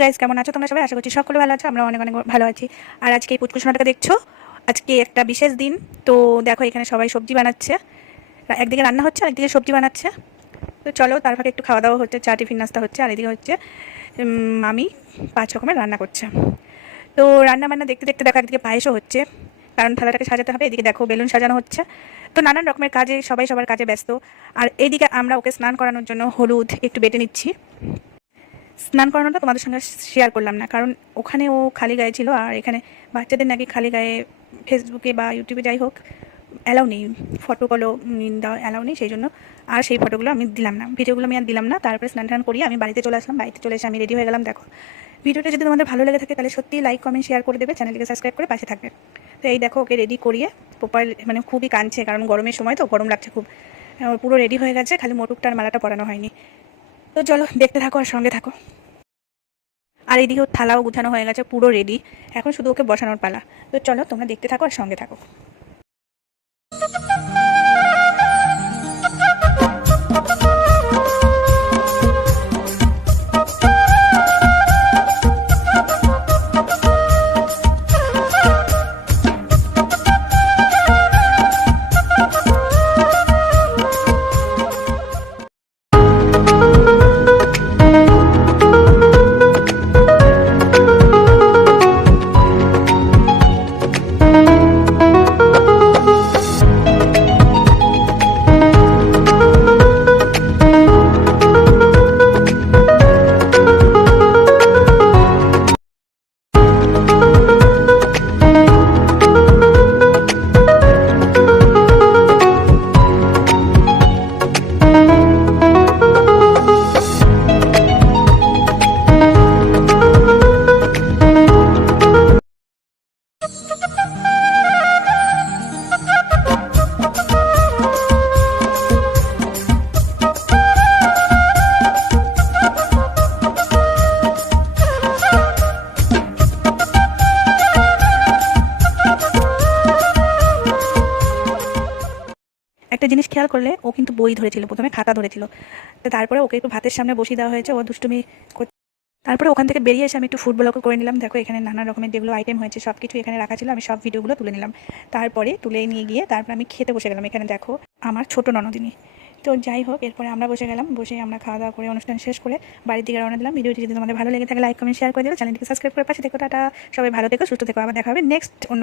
Guys, কেমন আছো তোমরা সবাই? আশা করছি সকলে ভালো আছো। আমরা অনেক অনেক ভালো আছি। আর আজকে এই পুচকুসোনাটাকে দেখছো, আজকে একটা বিশেষ দিন। তো দেখো এখানে সবাই সবজি বানাচ্ছে, একদিকে রান্না হচ্ছে আর একদিকে সবজি বানাচ্ছে। তো চলো, তার ফাঁকে একটু খাওয়া দাওয়া হচ্ছে, চা টিফিন নাস্তা হচ্ছে, আর এদিকে হচ্ছে আমি 5 রকমের রান্না করছে। তো রান্না বান্না দেখতে দেখতে দেখো একদিকে পায়েসও হচ্ছে, কারণ থালাটাকে সাজাতে হবে। এদিকে দেখো বেলুন সাজানো হচ্ছে। তো নানান রকমের কাজে সবাই সবার কাজে ব্যস্ত। আর এইদিকে আমরা ওকে স্নান করানোর জন্য হলুদ একটু বেটে নিচ্ছি। স্নান করানোটা তোমাদের সঙ্গে শেয়ার করলাম না, কারণ ওখানে ও খালি গায়ে ছিল, আর এখানে বাচ্চাদের নাকি খালি গায়ে ফেসবুকে বা ইউটিউবে যাই হোক অ্যালাউ নেই, ফটোগুলো দেওয়া অ্যালাউ নেই। সেই জন্য আর সেই ফটোগুলো আমি দিলাম না, ভিডিওগুলো আমি আর দিলাম না। তারপরে স্নান টান করিয়ে আমি বাড়িতে চলে আসলাম। বাড়িতে চলে এসে আমি রেডি হয়ে গেলাম। দেখো ভিডিওটা যদি তোমাদের ভালো লেগে থাকে তাহলে সত্যিই লাইক কমেন্ট শেয়ার করে দেবে, চ্যানেলটিকে সাবস্ক্রাইব করে পাশে থাকবে। তো এই দেখো ওকে রেডি করিয়ে প্রপার, মানে খুবই কাঁদছে, কারণ গরমের সময় তো গরম লাগছে খুব। পুরো রেডি হয়ে গেছে, খালি মোটুকটার মালাটা পরানো হয়নি। তো চলো দেখতে থাকো আর সঙ্গে থাকো। আর এদিকে ওর থালাও গুছানো হয়ে গেছে, পুরো রেডি। এখন শুধু ওকে বসানোর পালা। তো চলো তোমরা দেখতে থাকো আর সঙ্গে থাকো। একটা জিনিস খেয়াল করলে, ও কিন্তু বই ধরেছিল, প্রথমে খাতা ধরেছিল। তো তারপরে ওকে একটু ভাতের সামনে বসিয়ে দেওয়া হয়েছে, ও দুষ্টুমি। তারপরে ওখান থেকে বেরিয়ে এসে আমি একটু ফুড ব্লগও করে নিলাম। দেখো এখানে নানা রকমের যেগুলো আইটেম হয়েছে সব কিছু এখানে রাখা ছিল, আমি সব ভিডিওগুলো তুলে নিলাম। তারপরে তুলে নিয়ে গিয়ে তারপর আমি খেতে বসে গেলাম। এখানে দেখো আমার ছোট ননদিনী। তো যাই হোক, এরপরে আমরা বসে গেলাম, বসে আমরা খাওয়া দাওয়া করে অনুষ্ঠান শেষ করে বাড়ির দিকে রওনা দিলাম। ভিডিওটি যদি তোমাদের ভালো লেগে থাকে লাইক কমেন্ট শেয়ার করে দিও, চ্যানেলটিকে সাবস্ক্রাইব করে পাশে থেকো। টাটা, সবাই ভালো থেকো, সুস্থ থেকো। আবার দেখা হবে নেক্সট অন্য